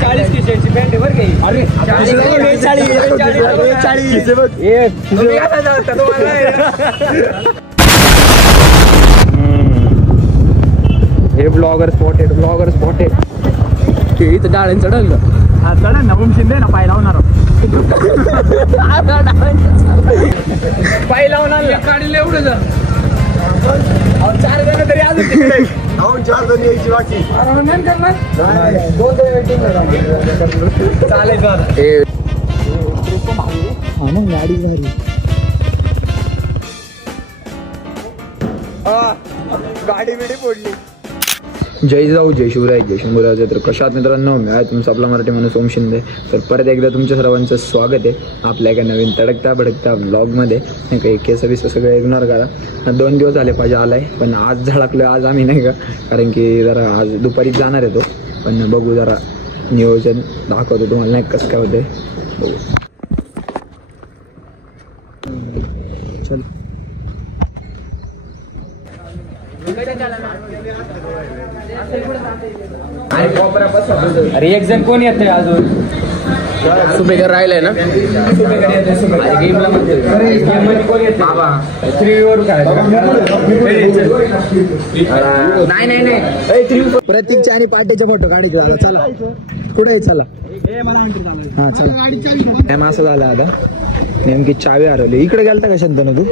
40 की पॅन्ट बर काही. अरे 40 हे ब्लॉगर स्पॉटेड इथं डाळ्यां चढवलं. हा चढेल ना. ओम शिंदे ना पाय लावणार. पाय लावणार गाडीला एवढं जा. 4 जण तरी अजून तिकडे. 4 जण यायची बाकी. चालेल गाडी गाडी बिडी फोडली. जय जाऊ जय शिवराय जय शंभूराज. तर कशात मित्रांनो, मी आहे तुमचा आपला मराठी माणूस ओम शिंदे. तर परत एकदा तुमच्या सर्वांचं स्वागत आहे आपल्या एका नवीन तडकता भडकता ब्लॉगमध्ये. काही केस बिस सगळं इग्नोर करा. 2 दिवस झाले पाहिजे आलाय, पण आज झळकलो आज आम्ही नाही का, कारण की जरा आज दुपारीच जाणार आहे तो. पण बघू जरा नियोजन दाखवतो तुम्हाला नाही कसं काय होते बघू. चल अरे एक जण कोण येतंय अजून. सुपेकर राहिलाय ना. नाही प्रतीकच्या आणि पाट्याचे फोटो काढायचे. चला पुढे चला. हा चला. टाइम असं झाला आता, नेमकी चावी हरवली. इकडे गेलता का शंतनू तू?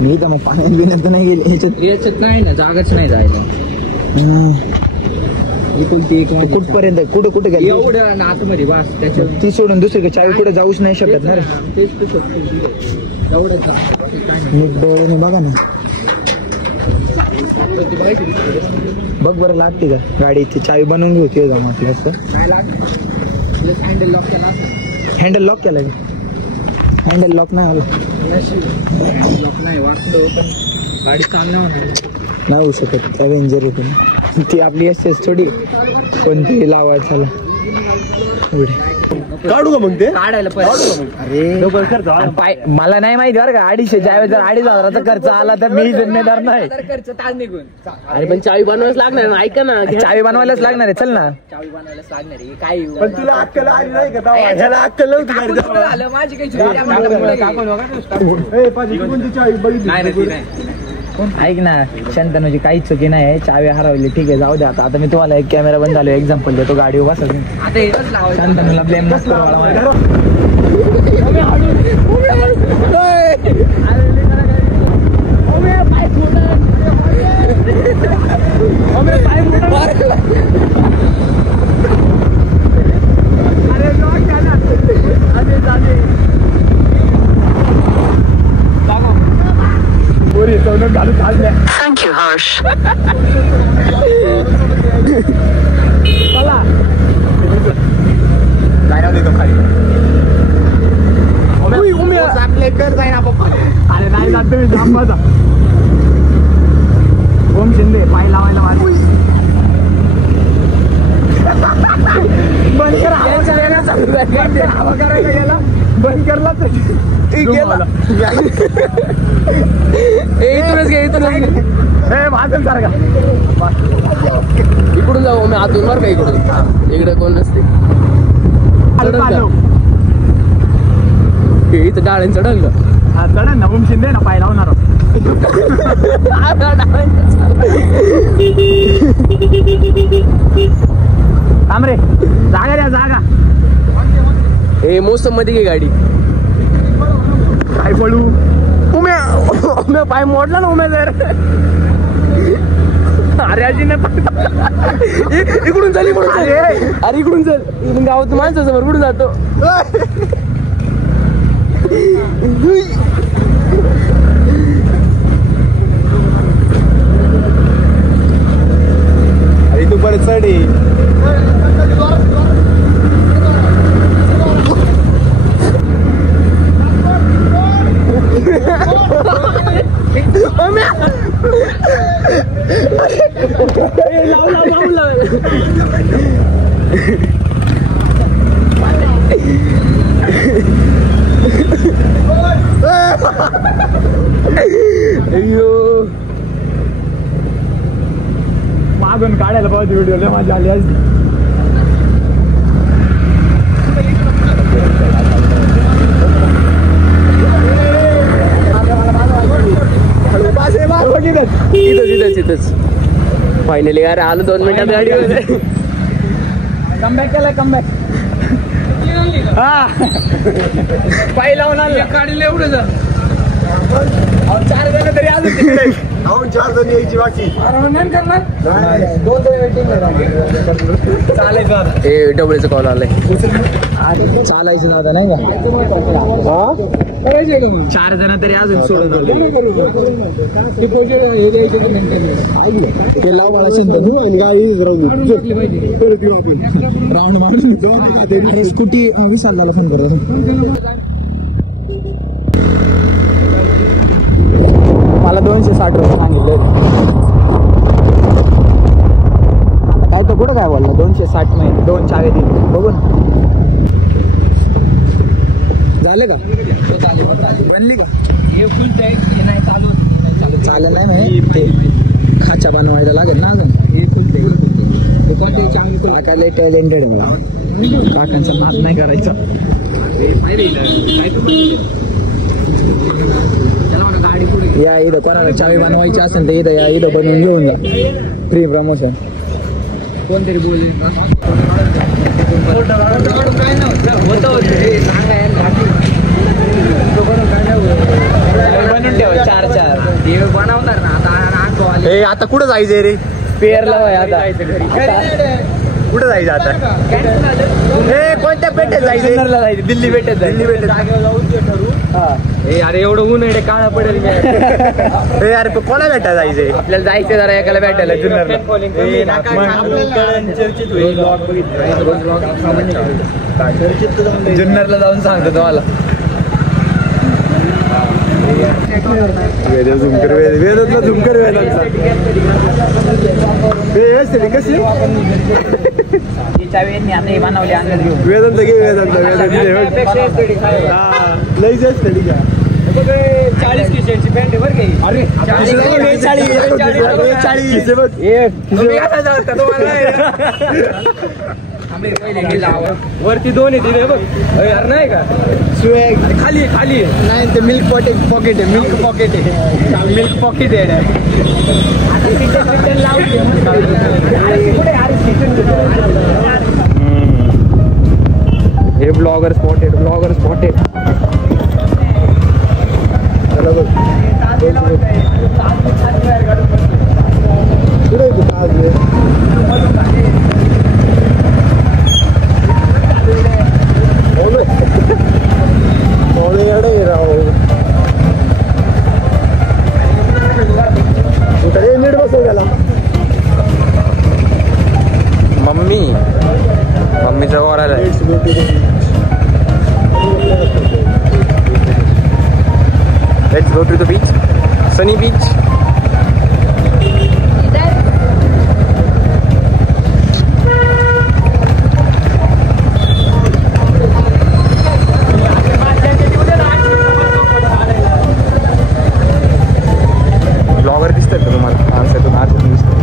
मी तर मग पाण्यात बिण्यात नाही गेले. याच्यात नाही ना, जागाच नाही जायला. कुठपर्यंत कुठे गेली? एवढं आतमध्ये बस. त्याच्या ती सोडून दुसरी चावी कुठे जाऊच नाही शकत ना रे. नीट डोळ्याने बघा ना. बघ बरं लागते का गाडीची चावी बनवून घेऊ जाऊन आपल्या असं. हँडल लॉक केलं का? हँडल लॉक नाही आलं. लॉक नाही वाटतो, पण गाडी चालणार नाही होऊ शकत. अवेंजर होती ती आपली असतेच थोडी, कोणती लावायचं झाला. काढू का मग ते? काढायला अरे मला नाही माहिती बरं का. 250 ज्यावेळेस जर 2,500चा खर्च आला तर मी जिम्मेदार नाही. खर्च ताज निघून. अरे पण चावी बनवायच लागणार ना. ऐका ना, चावी बनवायलाच लागणार आहे. चल ना. चावी बनवायलाच लागणार आहे. काय पण तुला अक्कल आली नाही का? ह्याला अक्कल नव्हती गाडी झालं माझी काही ऐक ना शंतनूची काही चुकी नाही. चावी हरवली ठीक आहे, जाऊ दे. आता मी तुम्हाला एक कॅमेरा बंद झालो एक्झाम्पल देतो. गाडी उभा सगळी आता हेच लावायचं. शंतनूला ब्लेम नसतो. Thank you, Harsh. अरे नाही जात तुम्ही जांबाचा. ओम शिंदे पाय लावायला माझी. बंद कर. हवा करायला गेला, बंद करला वाजन सारखा. इकडून जाऊ मी आतून मार का इकडून. इकडे कोण नसते. इथं डाळ्यां चढवलं. हा चढेल ना. ओम शिंदे ना पाय लावणार. थांब रे, जागा द्या जागा. हे मोसम मध्ये घे गाडी. काय पळू. उम्या पाय मोडला ना उम्या जर. अरे अजिने इकडून चल. अरे इकडून चल. इकडून गावात माणसासमोर कुठून जातो. अरे तू परत चढी. मागून काढायला पाहिजे व्हिडिओ लय मजा आली आज. इथंच फायनली यार आलो 2 मिनिटात गाडी कमबॅक केलाय कमबॅक. हा पाय लावून आला गाडीला एवढं जा. 4 जण तरी अजून तिकडे. 4 जण यायची बाकी. चालायचं ए डबळीचं कॉल आलाय. चालायचं नव्हतं नाही का? 4 जण तरी अजून सोडून आले. ते लावायला शिंदे तू आणि गाडी परत येऊ आपण राऊंड मारून. आणि स्कूटी विसरला फोन करतो. मला 260 रुपये सांगितले. आता काय तर कुठं काय बोलला 260 मध्ये 2 चावे दिले बघू ना. झालं का? बनली का? चालू नाही ते खाचा बनवायला लागेल ना अजून. काका लय टॅलेंटेड आहे मला. काकांचा नाद नाही करायचा. या इथं कोणाला चावी बनवायची असेल तर इथं या, इथं बनवून घेऊन जा. Free promotion. कोणतरी बोलले बनवून ठेवा 4 बनवणार ना. आता आता कुठं जायचंय रे? पेअरला आता कुठं जायचं आता? कोणत्या पेठेत जायचं? दिल्ली भेटत दिल्ली अरे एवढं ऊन आहे काळा पडेल. अरे कोणाला भेटा जायचंय? आपल्याला जायचं जरा एकाला भेटायला जुन्नरला. जुन्नरला जाऊन सांगतो तुम्हाला. वेदांतला झुमकर कशी वेदांत घे लई जास्त 40 किशनची पॅन्ट आहे बरं काही. वरती 2 आहे तिथे बघ. यार नाही का स्वॅग खाली खाली नाही ते मिल्क पॉकेट आहे. मिल्क पॉकेट आहे. मिल्क पॉकेट आहे. हे ब्लॉगर स्पॉटेड. मम्मीचा वर आलाय. Let's go to the beach. Sunny beach. Blogger दिसतात का तुम्हाला? आरशातून दिसतात.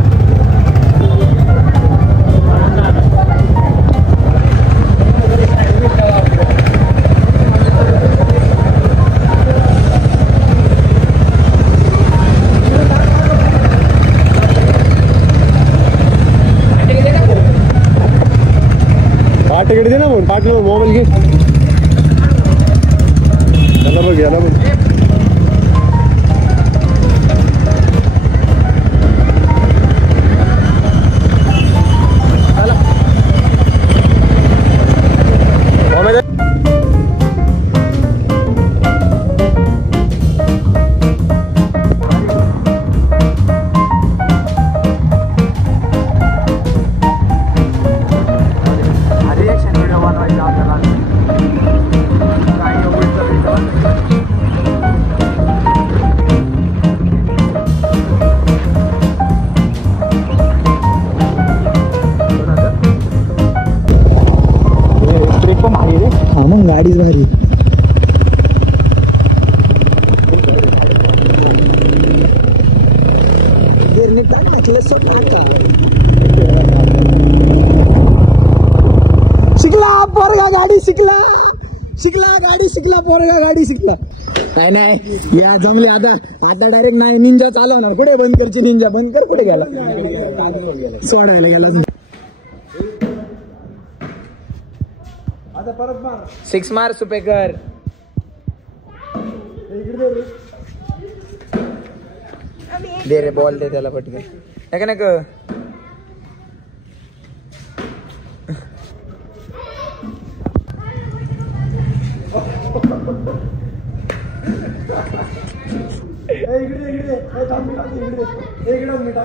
पाठीकडे दे ना मग. पाठला मोबाईल घे. याला बघ याला बघ. मग गाडीच भारी. गिरणी टाक. शिकला पोरगा गाडी शिकला गाडी शिकला पोरगा गाडी शिकला. नाही या जमले आता डायरेक्ट नाही निंजा चालवणार. कुठे बंद करची निंजा बंद कर. कुठे गेला सोडायला गेला. सिक्स मार सुपेकर. दे रे बॉल दे त्याला पटकन. नक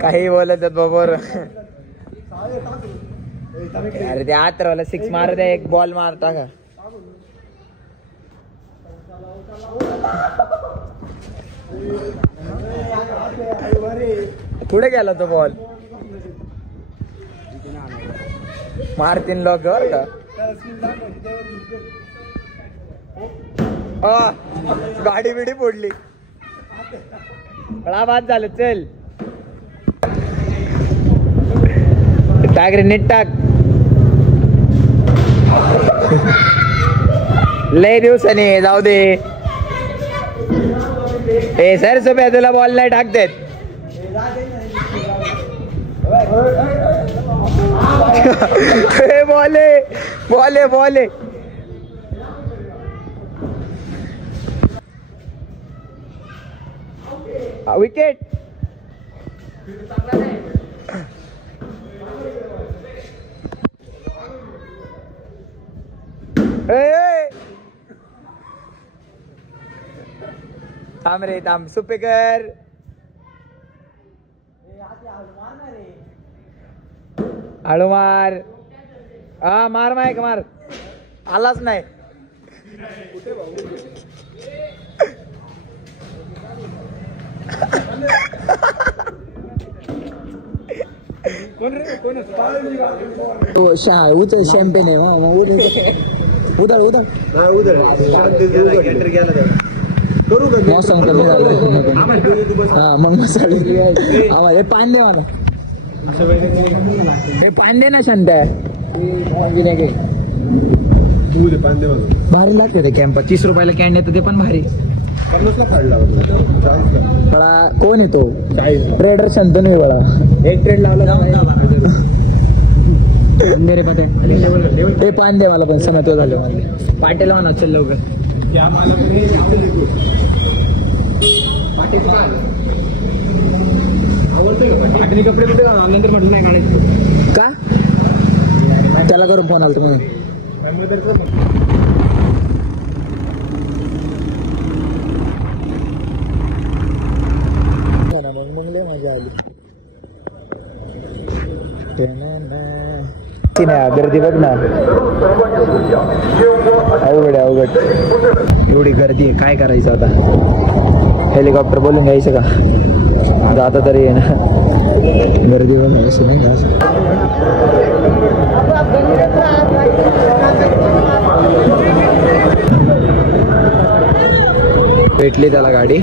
काही बोलत बरोबर. अरे ते आत राहिला. सिक्स मार द्या. एक बॉल मार टाका. पुढे गेला तो बॉल. मारतीन लोक का. गाडी बिडी फोडली. बाद झालं. चल टाक रे नीट टाक. लय दिवसाने जाऊ दे. ए सर सोप्या तुला बॉल नाही टाकतेत. Ball wicket. थांब रे थांब. सुपेकर हळू मार. हा मार माय का मार. आलाच नाही. उचल शॅम्पेन आहे. उधळ मौसम कमी झालं. हा मग मसाले आवाज. हे पान दे मला. हे पान दे ना शांत. भारी लागते ते कॅम्प. 30 रुपयाला कॅन येतं ते पण भारी. कोण येतो ट्रेडर शंतनू बळा. एक ट्रेड लावला. ते पान दे मला पण. समत्व झालं मला. पाटेला म्हणा चल लवकर. कपडे कुठे नंतर म्हटलं नाही काढायचं का. त्याला करून फोन आला तुम्हाला. मजा आली. गर्दी बघ ना. अवघड एवढी गर्दी आहे. काय करायचं आता. हेलिकॉप्टर बोलून घ्यायचं का. जाता तरी आहे ना. गर्दी बघ ना कसं नाही. भेटली त्याला गाडी.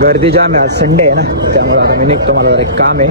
गर्दी जाम आहे. आज संडे आहे ना त्यामुळे आता मी निघतो. मला जरा एक काम आहे.